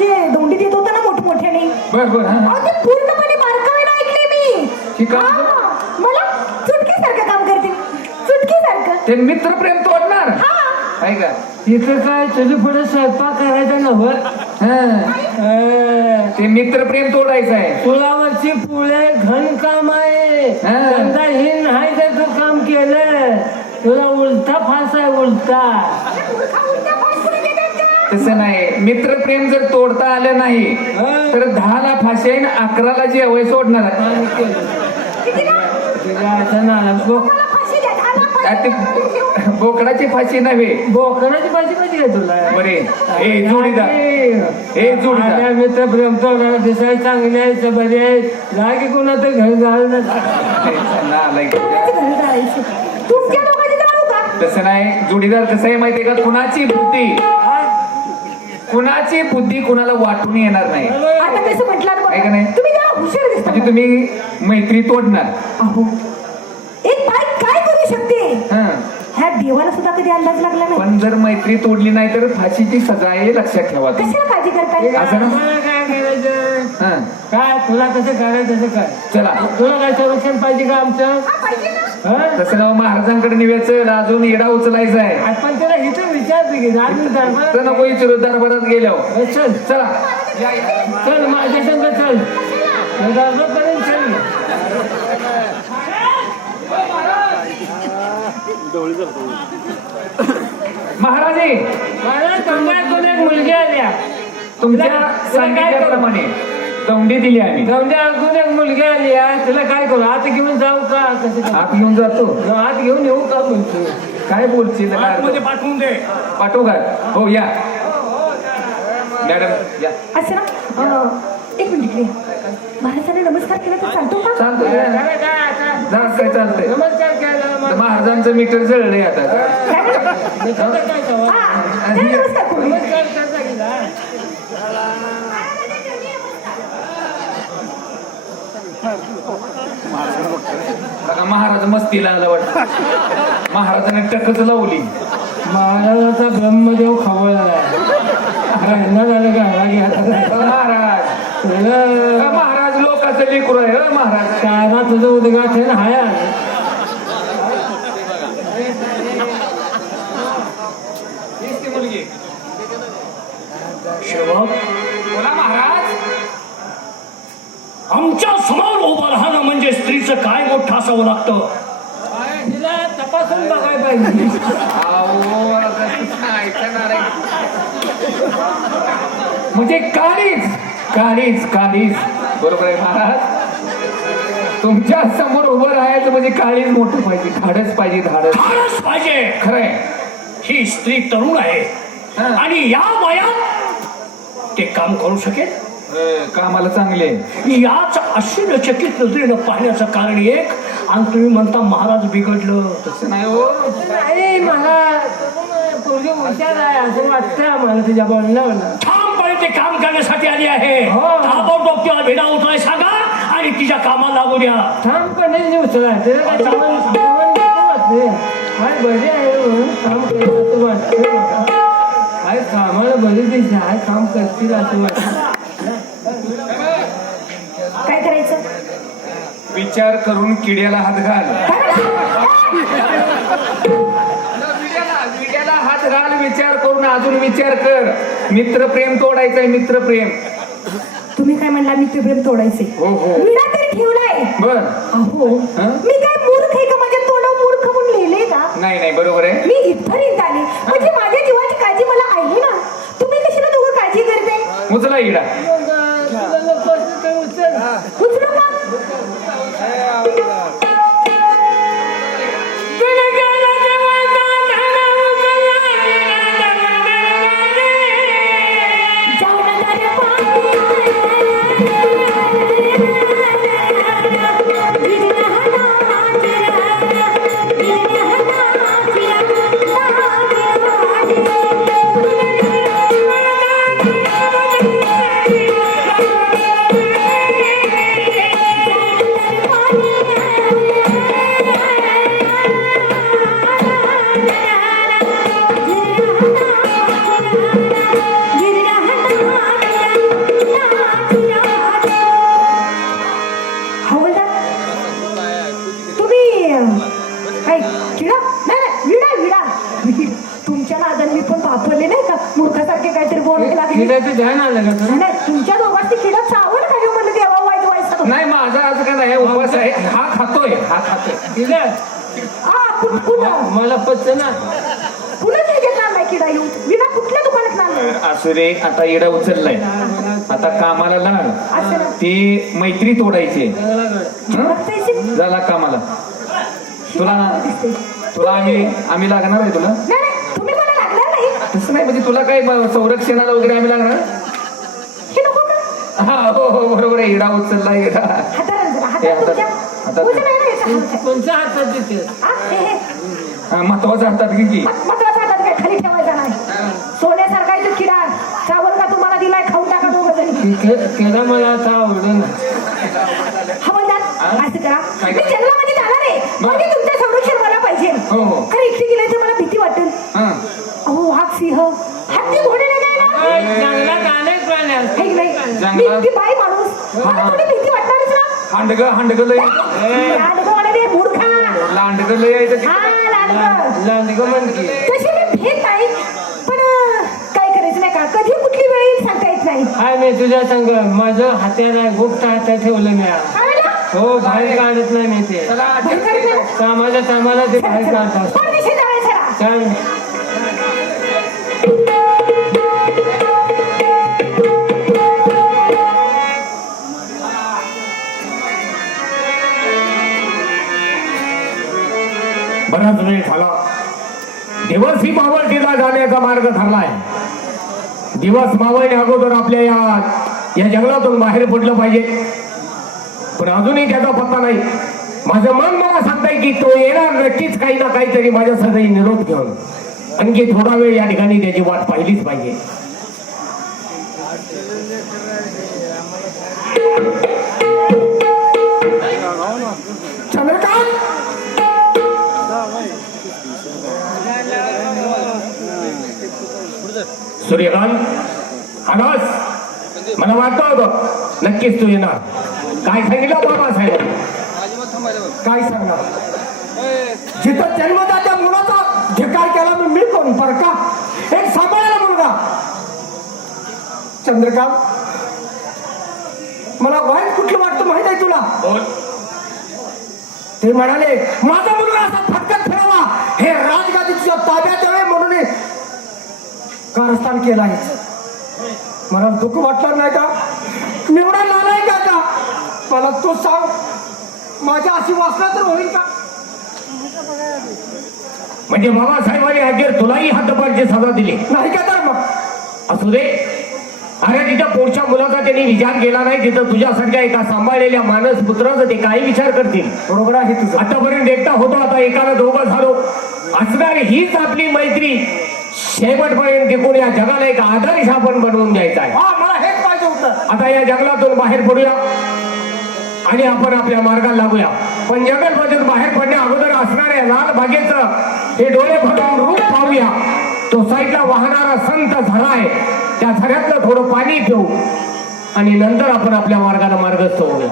म्हणजे दोंडीत येत होतं ना मोठमोठ्याने? बर बर हा. अहो, ते पूर्णपणे बारकावेला ऐकले मी. हे काम हा, मला चुटकीसारखं काम करते. चुटकीसारखं. ते मित्रप्रेम तोडणार? हा. का? इथं काय तुझी पुढे स्वयंपाक करायचा नव्हत हा. ते मित्रप्रेम तोडायचं आहे. पुलावरची पुळे घन काम आहे. हा. धंदा ही नाही तर तू काम केलं. तुला उलटा फास आहे उलटा मूर्खा उलट्या पाय पुढे देतात का? तसं नाही. मित्रप्रेम जर तोडता आलं नाही. तर दहाला फाशी आहे आणि अकराला जे वय सोडणार. आहे. फाशी फाशी बोकडाची फाशी नव्हे. बोकडाची भाजी पाहिजे का तुला? बरे. ए जोडीदार. ए जोडीदार. मित्र प्रेम तो दिसाय चांगले आहेत बरे आहेत जागी कोणाचं घर का? तसं नाही. जोडीदार कसं आहे माहितीये का? कुणाची बुद्धी कुणाची बुद्धी कुणाला वाटून येणार नाही. आता कसं म्हटलं आहे का नाही? तुम्ही जरा हुशार दिसता म्हणजे तुम्ही मैत्री तोडणार. अहो एक बाई काय करू शकते? हा. ह्या देवाला सुद्धा कधी अंदाज लागला नाही. पण जर मैत्री तोडली नाही तर फाशीची सजा आहे लक्षात ठेवा तुम्ही. कशाला काळजी करताय? असं ना? मला काय करायचं हा. काय? तुला कसं करायचं तसं काय चला. तुला काय संरक्षण पाहिजे का आमचं? हा, पाहिजे ना? हं? तसं नाव महाराजांकडे निव्याचं अजून येडा उचलायचा आहे आपण त्याला इथं विचारते की अजून तर दरबारात नको विचारू दरबारात गेल्यावर. चल. चला. चल माझ्या संग चल. दरबारपर्यंत चल. महाराजे! मला तुमच्याकडून एक मुलगी आल्या. तुमच्या? सांगितल्याप्रमाणे. दौंडी दिली आम्ही समजा अजून एक मुलगी आली आहे तिला काय करू आत घेऊन जाऊ का कसं? आत घेऊन जातो आत घेऊन येऊ का म्हणतो काय बोलशील काय अर्थ? पाठवून दे पाठवू का हो या मॅडम या असं ना अं, एक मिनिट इकडे. महाराजांना नमस्कार केला तर चालतो का चालतो या. काय काय आता? जा काय चालतंय नमस्कार केला मग. महाराजांचं मीटर जळलंय आता काय? हा. नमस्कार करता की नाही? बघा महाराज मस्तीला आला वाटत. महाराजाने टकच लावली. महाराजाचा ब्रह्मदेव खवळला. राहिला झालं का? अ, महाराज. महाराज लोकांचं लेकरू आहे महाराज? शाळा तुझं उद्घाटन हाय सेवक बोला महाराज आमच्यासमोर उभं राहणं स्त्रीचं काय मोठं असावं लागतं? तिला तपासून बघायला पाहिजे. म्हणजे काळीच काळीच काळीच बरोबर आहे महाराज. तुमच्यासमोर उभं राहायचं म्हणजे काळीच मोठं पाहिजे धाडच पाहिजे धाडच फारच पाहिजे. खरंय. ही स्त्री तरुण आहे. आणि या वयात ते काम करू शकेल? कामाला चांगले. याच आश्चर्यचकित नजरेनं पाहण्याचं कारण एक आणि तुम्ही म्हणता महाराज बिघडलं. तसं नाही हो. नाही मला पोरगी हुशार आहे असं वाटतं आम्हाला तुझ्या बोलण्यावर ठामपणे ते काम करण्यासाठी आली आहे. हो. ताबडतोब तिला भेडा उचलाय सांगा आणि तिच्या कामाला लागू द्या. ठामपणे उचला त्याला काय सामान सामान नको वाटते काय बरे आहे म्हणून काम केलं असं वाटतं? काय कामाला बरी दिसते काम करतील असं वाटतं काय करायचं विचार करून किड्याला हात घाल. विड्याला हात घाल विचार करून अजून विचार कर. मित्रप्रेम तोडायचंय मित्रप्रेम तुम्ही काय म्हणला मी प्रेम तोडायचे हो हो. विडा तरी ठेवलाय. बर. अहो हं? मी काय मूर्ख आहे का? माझ्या तोंडावर मूर्ख म्हणून लिहिले का? नाही नाही बरोबर आहे. मी इथपर्यंत आले. म्हणजे माझ्या जीवाची काळजी मला आहे ना? तुम्ही कशाला दोघं काळजी करते उचला इडा. किडा नाही विडा विडा. तुमच्या नादाने मी पण वापरले नाही का? मूर्खासारखे काहीतरी बोलायला लागले. ध्यान आलं का नाही तुमच्या दोघांची किडाच आवड का घेऊन हो म्हणलं देवा वाईट व्हायचं नाही माझा आज काय नाही उपवास आहे. हा खातोय हा खातोय. किडा. मला पचना कुणाच ह्याच्यात आणलाय किडा येऊन? विडा कुठल्या दुकानात आणलाय असू रे आता येडा उचललाय. आता कामाला लाग ती मैत्री तोडायची? झाला कामाला. तुला. तुला आम्ही आम्ही लागणार आहे तुला. नाही नाही तुम्ही मला लागणार नाही. तसं नाही म्हणजे तुला काय ब- संरक्षणाला वगैरे आम्ही लागणार? हे नको का हा हो हो बरोबर आहे. इडा उचलला इडा. हाताला जरा हे हातात हातात- तुमच्या हातात- उजव्या नाही ना याच्या हातात. कोणत्या हातात देते हा, हे, हे. हा, महत्त्वाचा हातात घे की? हातात काय खाली ठेवायचा नाही. सोन्यासारखा आहे तो किडा. चावल का तुम्हाला दिलाय खाऊन टाका दोघं जणी. मला आता आवडलं हवालदार असं करा. काय मी करा? जंगलामध्ये जाणार आहे. बरं. म्हणजे तुमचं संरक्षण मला पाहिजे हो, हो. खरं एकटी गेले तर मला भीती वाटेल. हा. अहो वाघ सिंह. हत्ती घोडे नाही जंगलात है की मी जंगलात- बाई माणूस. मला थोडी भीती वाटणारच ना. हांडग हांडग लय लांडगं म्हणे रे मूर्खा. लांडग लय आहे. हा लांडगं. म्हणते तशी मी भेट नाही. पण अं, काय करायचं नाही का? कधी कुठली वेळ येईल सांगता येत नाही. हाय मी तुझ्या संग. माझं हात्याला गुप्त हातात ठेवलं मी आज. हो बाहेर काढत नाही मी ते. चला कामाच्या कामाला ते बाहेर काढतात? छान बराच वेळ झाला दिवस ही मावळतीला जाण्याचा मार्ग ठरलाय. दिवस मावळण्या अगोदर आपल्या या या जंगलातून बाहेर पडलं पाहिजे. पण अजूनही त्याचा पत्ता नाही. माझं मन मला सांगताय की तो येणार नक्कीच काही ना काहीतरी माझ्यासाठी निरोप घेऊन. आणखी थोडा वेळ या ठिकाणी त्याची वाट पाहिलीच पाहिजे. सूर्यकांत? आलास मला वाटतं होतं नक्कीच तू येणार. काय सांगितलं बाबासाहेब? काय सांगणार? जिथं जन्मदात्या मुलाचा धिकार केला मी मी कोण? पर का? एक सांभाळायला मुलगा. चंद्रकांत मला वाईट कुठलं वाटतं माहीत आहे तुला? ते म्हणाले माझा मुलगा असा फटकत फिरावा. हे राजगादी तुझ्या ताब्यात यावे म्हणून कारस्थान केलं आहे. मला दुःख वाटलं नाही का एवढा नालाय का का मला तू सांग माझ्या अशी वासना तर होईल का? म्हणजे बाबासाहेबांनी अखेर तुलाही हद्दपारची सजा दिली. नाही का तर मग? असू दे. अरे तिच्या पोटच्या मुलाचा त्यांनी विचार केला नाही तिथं तुझ्यासारख्या एका सांभाळलेल्या मानस पुत्राचा ते काही विचार करतील. बरोबर आहे तुझं. आतापर्यंत एकटा होतो आता एकाला दोघं झालो. असणार हीच आपली मैत्री. शेवटपर्यंत टिकून या जगाला एक आदर्श आपण बनवून द्यायचा आहे. मला हेच पाहिजे होतं. आता या जंगलातून बाहेर पडूया. आणि आपण आपल्या मार्गाला लागूया. पण जंगलमधून बाहेर पडण्या अगोदर असणाऱ्या लाल बागेचं हे डोळे फटवून रूप पाहूया. तो साईडला वाहणारा संत झरा आहे. त्या झऱ्यातलं थोडं पाणी पिऊ. आणि नंतर आपण आपल्या मार्गाला मार्गस्थ होऊया.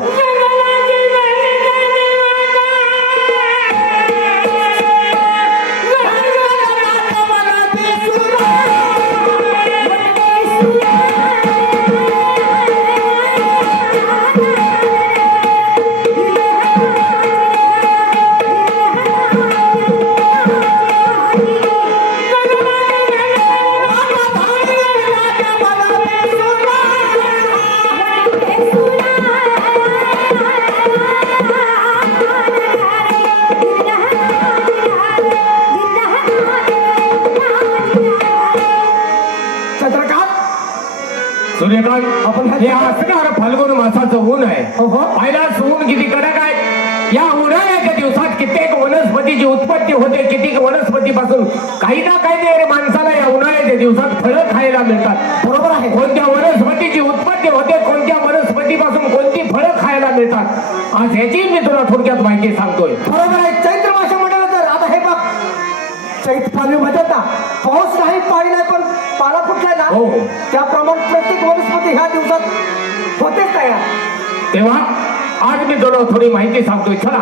आपण हे असणार फाल्गुन मासाचं ऊन आहे. पाहिलाच ऊन किती कडक आहे? या उन्हाळ्याच्या दिवसात कित्येक वनस्पतीची उत्पत्ती होते कित्येक वनस्पतीपासून काही ना काही माणसाला या उन्हाळ्याच्या दिवसात फळं खायला मिळतात. बरोबर आहे. कोणत्या वनस्पतीची उत्पत्ती होते कोणत्या वनस्पतीपासून कोणती फळं खायला मिळतात? आज ह्याची मी तुला थोडक्यात माहिती सांगतोय. बरोबर आहे. चैत्र मासे म्हटलं तर आता हे बघ. चैत पाणी म्हणतात ना पाऊस नाही पाणी नाही पण पाला फुटलाय ना हो त्याप्रमाणे प्रत्येक वनस्पती ह्या दिवसात होतेच तयार. तेव्हा आज मी तुला थोडी माहिती सांगतोय. चला.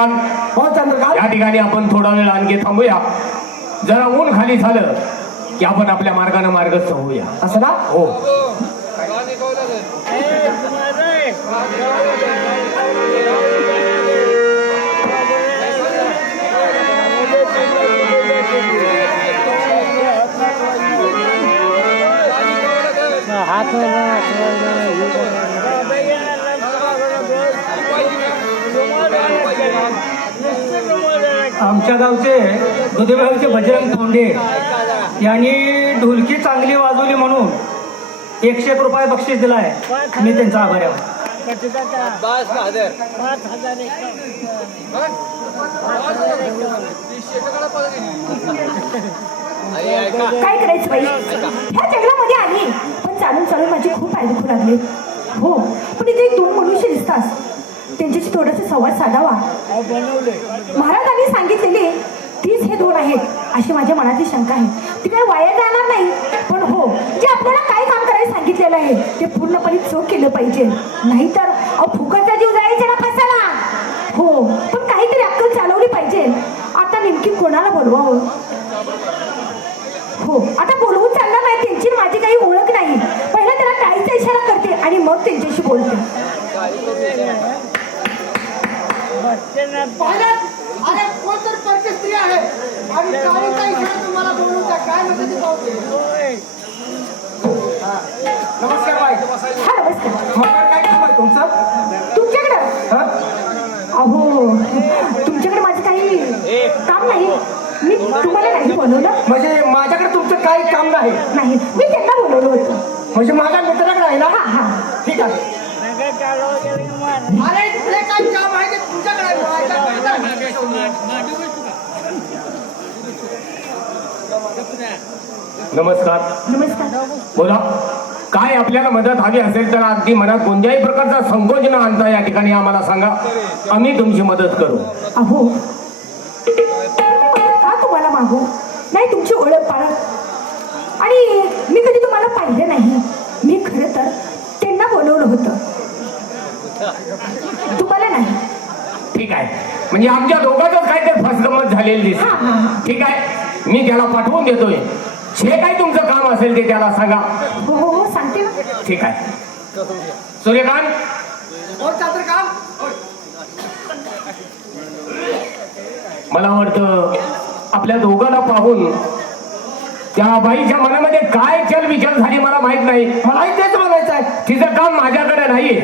सूर्यकांत हो चंद्रकांत? या ठिकाणी आपण थोडा वेळ आणखी थांबूया. जरा ऊन खाली झालं की आपण आपल्या मार्गाने मार्गस्थ होऊया. असं ना हो. आमच्या गावचे दुधेगावचे बजरंग धोंडे यांनी ढोलकी चांगली वाजवली म्हणून एकशे एक रुपये बक्षीस दिलाय. मी त्यांचा आभारी आहोत. काय करायचं बाई? ह्या जंगलामध्ये आली. पण चालून चालून माझी खूप पाय दुखू लागले. हो पण इथे एक दोन मनुष्य दिसतात. त्यांच्याशी थोडासा संवाद साधावा. महाराजांनी सांगितलेले तीच हे दोन आहेत अशी माझ्या मनाची शंका आहे. ती काही वाया जाणार नाही. पण हो जे आपल्याला काय काम करायला सांगितलेलं आहे ते पूर्णपणे चोख केलं पाहिजे. नाहीतर अहो फुकटचा जीव जायचे ना फसाला हो पण काहीतरी अक्कल चालवली पाहिजे. आता नेमकी कोणाला बोलवावं? हो आता बोलवून चालणार नाही त्यांची माझी काही ओळख नाही. पहिला त्याला टाळीचा इशारा करते आणि मग त्यांच्याशी बोलते. अरे कोण तर परकी स्त्री आहे. आणि काळीचा इशारा तुम्हाला बोलू द्या. काय म्हणते ती नमस्कार बाई. हा नमस्कार. मला काय काम आहे तुमचं? तुमच्याकडं? हा? अहो तुमच्याकडे माझं काही काम नाही. मी तुम्हाला नाही बोलवलं. म्हणजे माझ्याकडे तुमचं काही काम नाही. नाही मी त्यांना बोलवलं होतं. म्हणजे माझ्या मित्राकडे आहे ना? हा हा. ठीक आहे. नमस्कार. नमस्कार. बोला. काय आपल्याला मदत हवी असेल तर अगदी मनात कोणत्याही प्रकारचा संकोच न आणता या ठिकाणी आम्हाला सांगा. आम्ही तुमची मदत करू. अहो. का तुम्हाला मागू? नाही तुमची ओळख पाळत आणि मी कधी तुम्हाला पाहिलं नाही. मी खरं तर त्यांना बोलवलं होतं. तुम्हाला नाही. ठीक आहे. म्हणजे आमच्या दोघांच काहीतरी फसगमत झालेली हा, हा, दिसते हा. ठीक आहे? मी त्याला पाठवून देतोय. जे काही तुमचं काम असेल ते त्याला सांगा. हो हो हो सांगते ना. ठीक आहे. सूर्यकांत? चंद्रकांत मला वाटतं आपल्या दोघांना पाहून त्या बाईच्या मनामध्ये काय चल विचार झाली मला माहीत नाही. मलाही तेच म्हणायचं आहे तिचं काम माझ्याकडे नाहीये.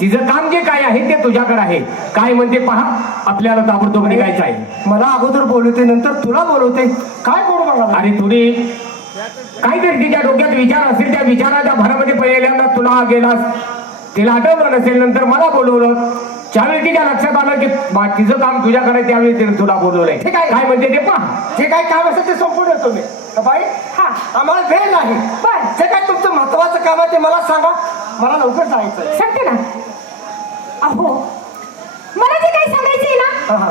तिचं काम जे काय आहे ते तुझ्याकडे आहे. काय म्हणते पहा आपल्याला ताबडतोब निघायचं आहे. मला अगोदर बोलवते नंतर तुला बोलवते. काय गोड बघा आणि थोडी काहीतरी तिच्या डोक्यात विचार असेल त्या विचाराच्या भरामध्ये पहिल्यांदा तुला गेलास तिला आठवलं नसेल नंतर मला बोलवलं. ज्यावेळी तिच्या लक्षात आलं की बा, तिचं काम तुझ्याकडे आहे, त्यावेळी तिने तुला बोलवलंय. ठीक आहे. काय म्हणते ते पहा. जे काही काम असेल ते संपून येतो मी तर बाई हा. आम्हाला वेळ नाही. जे काय तुमचं महत्वाचं काम आहे ते मला सांगा. मला लवकर आहे. सांगते ना? अहो मला जे काही सांगायचंय ना हा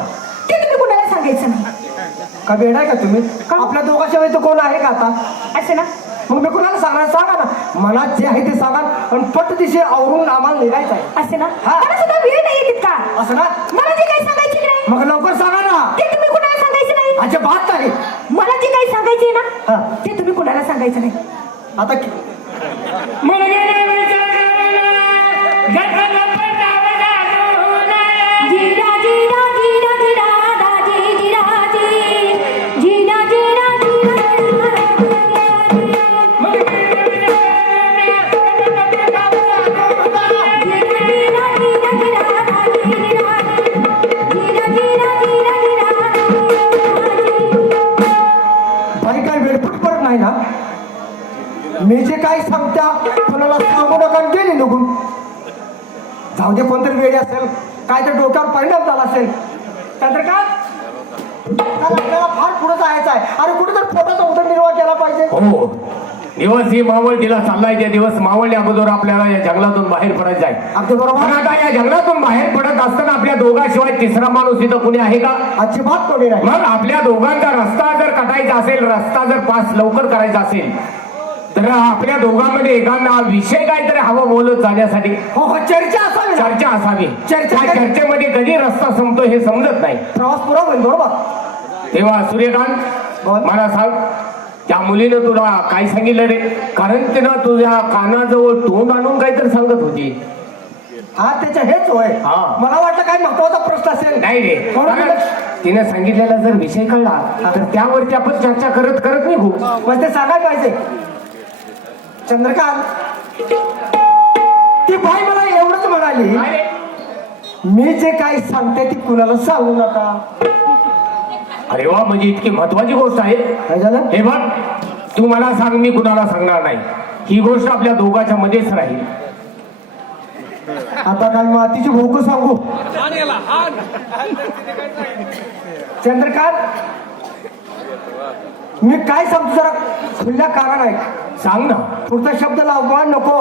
ते तुम्ही कुणाला सांगायचं नाही. का वेळ आहे का तुम्ही? आपल्या दोघांच्या वेळी कोण आहे का आता? असं ना? मग मी कुणाला सांगणार सांगा ना. मनात जे आहे ते सांगा. पण पट दिशे आवरून आम्हाला निघायचं आहे. असं ना? हा. मला सुद्धा वेळ नाही तितका असं ना? मला जे काही सांगायचे नाही मग लवकर सांगा ना. ते तुम्ही कुणाला सांगायचं नाही. अच्छा बात नाही. मला जे काही सांगायचे ना हा. ते तुम्ही कुणाला सांगायचं नाही. आता कि- जीरा काही सांगत्या कोणाला सांगू नका गेली निघून. जाऊ दे कोणतरी वेळी असेल काय तर डोक्यावर परिणाम झाला असेल. चंद्रकांत तर आपल्याला फार पुढे जायचं आहे. अरे कुठे तर पोटाचा उदरनिर्वाह केला पाहिजे. हो. दिवस ही मावळतीला चाललाय त्या दिवस मावळल्या अगोदर आपल्याला या जंगलातून बाहेर पडायचं आहे अगदी पण बरोबर आता या जंगलातून बाहेर पडत असताना आपल्या दोघांशिवाय तिसरा माणूस इथं कुणी आहे का? अजिबात कोणी नाही. मग आपल्या दोघांचा रस्ता जर कटायचा असेल रस्ता जर पास लवकर करायचा असेल तर आपल्या दोघांमध्ये एखादा विषय काहीतरी हवा बोलत जाण्यासाठी. हो हो चर्चा असावी. चर्चा असावी. चर्चा त्या? चर्चेमध्ये कधी रस्ता संपतो हे समजत नाही. प्रवास पुरा होईल बरोबर? तेव्हा सूर्यकांत बोल. मला सांग त्या मुलीनं तुला काय सांगितलं रे? कारण तिनं तुझ्या कानाजवळ तोंड आणून काहीतरी सांगत होती. हा त्याच्या हेच होय. हा. मला वाटलं काय महत्त्वाचा प्रश्न असेल. नाही रे. कारण तिने सांगितलेला जर विषय कळला तर त्यावरती आपण चर्चा करत करत निघू. मग ते सांगायला पाहिजे. चंद्रकांत. ती बाई मला एवढंच म्हणाली? मी जे काही सांगते ती कुणाला सांगू नका. अरे वा म्हणजे इतकी महत्वाची गोष्ट आहे. काय झालं? हे बघ तू मला सांग मी कुणाला सांगणार नाही. ही गोष्ट आपल्या दोघांच्या मध्येच राहील. आता काय मातीची भोक सांगू? चंद्रकांत मी काय सांगतो जरा खुल्या कारण आहे सांग ना. पुढचा शब्द लाववा नको.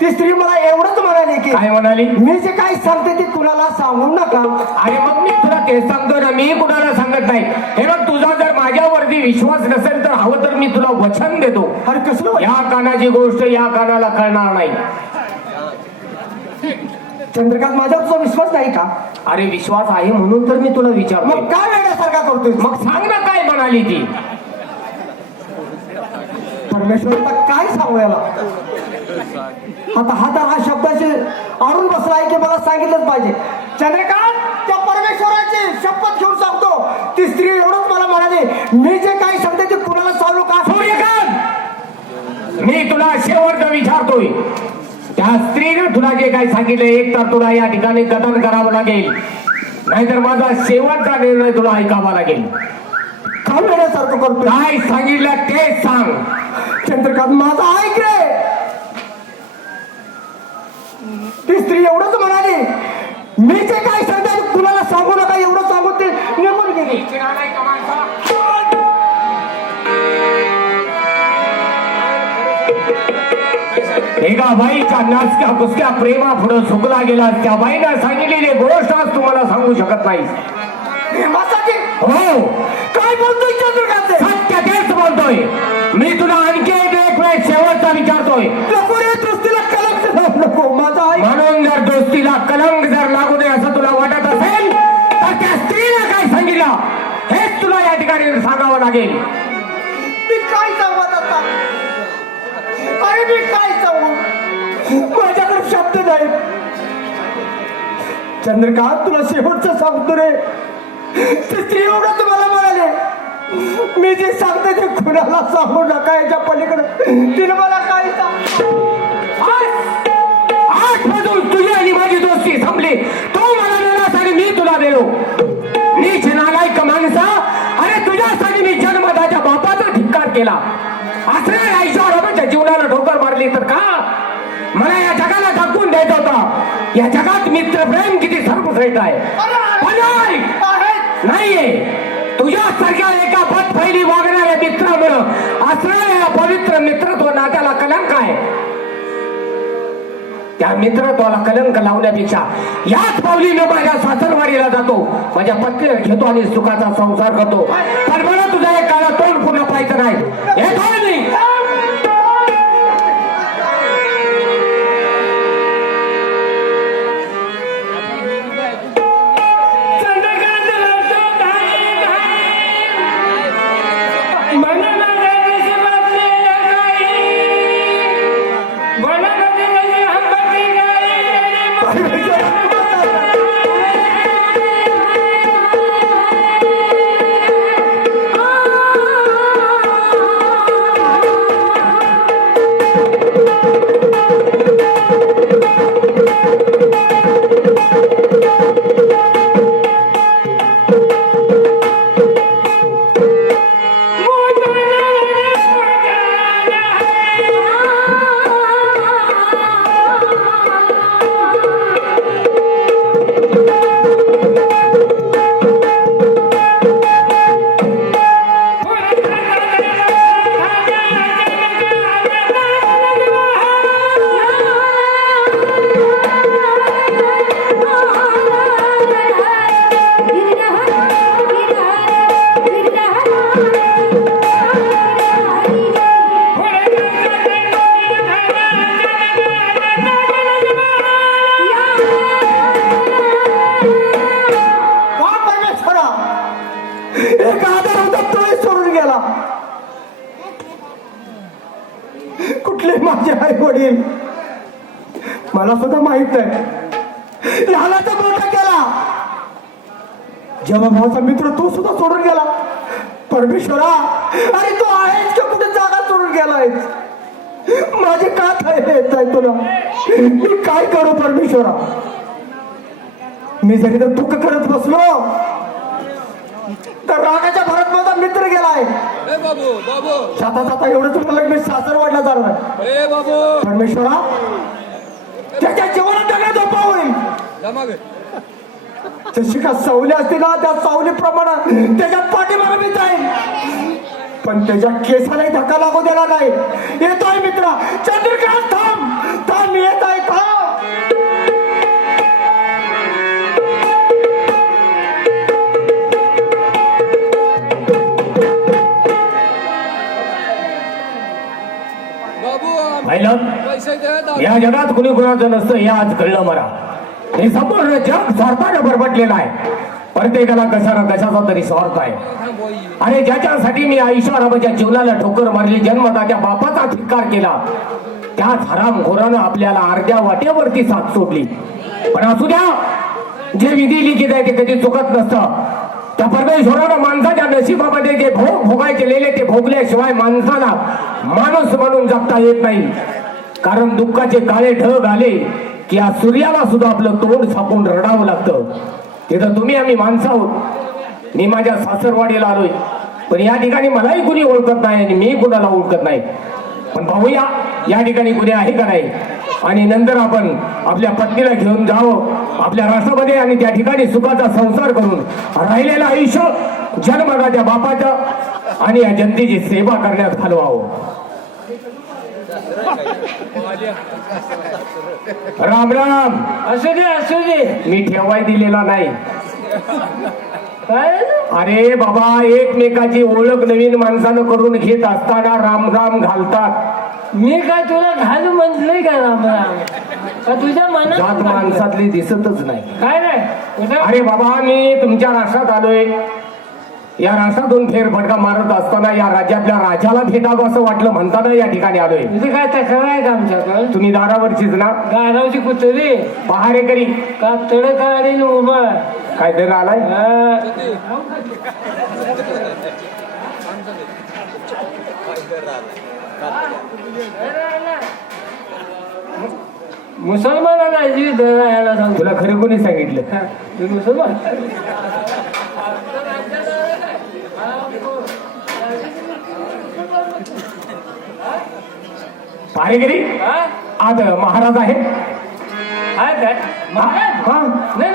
ती स्त्री मला एवढंच म्हणाली की काय म्हणाली? मी जे काही सांगते ते कुणाला सांगू नका. अरे मग मी तुला तेच सांगतो ना मी कुणाला सांगत नाही. हे बघ तुझा जर माझ्यावरती विश्वास नसेल तर हवं तर मी तुला वचन देतो. अरे कसलं? या कानाची गोष्ट या कानाला कळणार नाही. चंद्रकांत माझ्यावर तुझा विश्वास नाही का? अरे विश्वास आहे म्हणून तर मी तुला विचारतो मग काय वेड्यासारखा करतोय मग सांग ना काय म्हणाली ती. परमेश्वरला काय सांगू याला? आता हा तर हा शब्दाचे आणून बसला आहे की मला सांगितलंच पाहिजे. चंद्रकांत त्या परमेश्वराची शपथ घेऊन सांगतो. ती स्त्री एवढंच मला म्हणाली मी जे काही सांगते ते कुणाला सांगू का सूर्यकांत मी तुला शेवटचं विचारतोय. त्या स्त्रीने तुला जे काही सांगितलं एक तर तुला या ठिकाणी कथन करावं लागेल. नाहीतर माझा शेवटचा निर्णय तुला ऐकावा लागेल. काय सांगितलं तेच सांग. चंद्रकांत माझा ऐक रे! ती स्त्री एवढंच म्हणाली मी जे काही सांगते कुणाला सांगू नका एवढं सांगून ते निघून गेली. एका बाईच्या नाचक्या कुसक्या प्रेमा पुढे झुकला गेला. त्या बाईनं सांगितलेली गोष्ट आज तुम्हाला सांगू शकत नाही. हो. काय बोलतोय चंद्रकांत लागेल मी काय सांगू आता? अरे मी काय सांगू माझ्याकडे शब्द नाही. चंद्रकांत तुला शेवटचं सांगतो रे. ते स्त्री एवढं तुम्हाला म्हणाले. मी जे सांगते ते कुणाला सांगू नका याच्या पलीकडे. तिने मला काय सांग? आज आजपासून तुझी आणि माझी दोस्ती संपली. तो मला दिलास आणि मी तुला दिलो नीच नालायक माणसा बापाचा धिक्कार केला. असल्या ऐश्वर्याच्या जीवनाला ठोकर मारली. तर का? मला या जगाला दाखवून द्यायचा होता. या जगात मित्र प्रेम किती सर्वश्रेष्ठ आहे. नाहीये. तुझ्या सारख्या एका पद पहिली वागणाऱ्या मित्रामुळं असणाऱ्या या पवित्र मित्रत्व नात्याला कलंक आहे. त्या मित्रत्वाला कलंक लावण्यापेक्षा याच पावली माझ्या सासरवाडीला जातो. माझ्या पत्नीला घेतो आणि सुखाचा संसार करतो. पण मला तुझा एक काळा तोंड पुन्हा पाहायचं नाही. नाही ह्याला तर मोठा केला. जेव्हा भावाचा मित्र तो सुद्धा सोडून गेला. परमेश्वरा अरे तू आहेस का कुठे जागा सोडून गेलाय माझे का काय येत आहे तुला. मी काय करू परमेश्वरा? मी जरी तर दुःख करत बसलो तर रागाच्या भरात माझा मित्र गेलाय. जाता जाता एवढं तुम्हाला मी सासर वाढला जाणार परमेश्वरा त्याच्या होईल जशी का सावली असते ना त्या सावलीप्रमाणे त्याच्या पाठीमागे मी जाईन. पण त्याच्या केसालाही धक्का लागू देणार नाही. येतोय मित्र चंद्रकांत थांब. थांब मी येत आहे थांब या जगात कुणी कुणाचं नसतं हे आज कळलं मला. हे संपूर्ण जग स्वार्थाने बरबटलेलं आहे. प्रत्येकाला कशा ना कशाचा तरी स्वार्थ आहे. आणि ज्याच्यासाठी मी आयुष्यरामाच्या जीवनाला ठोकर मारली जन्मदात्या बापाचा धिक्कार केला त्याच हराम घोरानं आपल्याला अर्ध्या वाटेवरती साथ सोडली. पण असू द्या जे विधी लिखित आहे ते कधी चुकत नसतं. त्या परमेश्वरानं माणसाच्या नशिबामध्ये जे भोग भोगाय केलेले ते भोगल्याशिवाय माणसाला माणूस म्हणून जगता येत नाही. कारण दुःखाचे काळे ढग आले की या सूर्याला सुद्धा आपलं तोंड सापून रडावं लागतं. तिथं तुम्ही आम्ही माणसं आहोत. मी माझ्या सासरवाडीला आलोय. पण या ठिकाणी मलाही कुणी ओळखत नाही आणि मी कुणाला ओळखत नाही. पण पाहूया या ठिकाणी कुणी आहे का नाही? आणि नंतर आपण आपल्या पत्नीला घेऊन जावं आपल्या राष्ट्रामध्ये आणि त्या ठिकाणी सुखाचा संसार करून राहिलेलं आयुष्य जन्मगाच्या बापाच्या आणि या जनतेची सेवा करण्यात घालवावं. राम राम. असू दे असू दे. मी ठेवाय दिलेला नाही. काय अरे बाबा एकमेकाची ओळख नवीन माणसानं करून घेत असताना राम राम घालतात. मी काय तुला घालू म्हटलंय का राम राम? का तुझ्या जात मनात माणसातली दिसतच नाही. काय नाही? अरे बाबा मी तुमच्या राष्ट्रात आलोय. या राष्ट्रातून फेरफटका मारत असताना या राज्यातल्या राजाला भेटावं असं वाटलं म्हणताना या ठिकाणी आलोय. तुझी काय तक्रार आहे का आमच्याकडं? तुम्ही दारावरचीच ना? गारावची कुत्री. पहारेकरी का तडकाडी उभा काय दर आलाय? मुसलमानाला जी दर यायला सांगतो तुला खरं कोणी सांगितलं? मुसलमान? पहारेकरी हा? आज महाराज आहे आहे काय महाराज? हा. नाही नाही.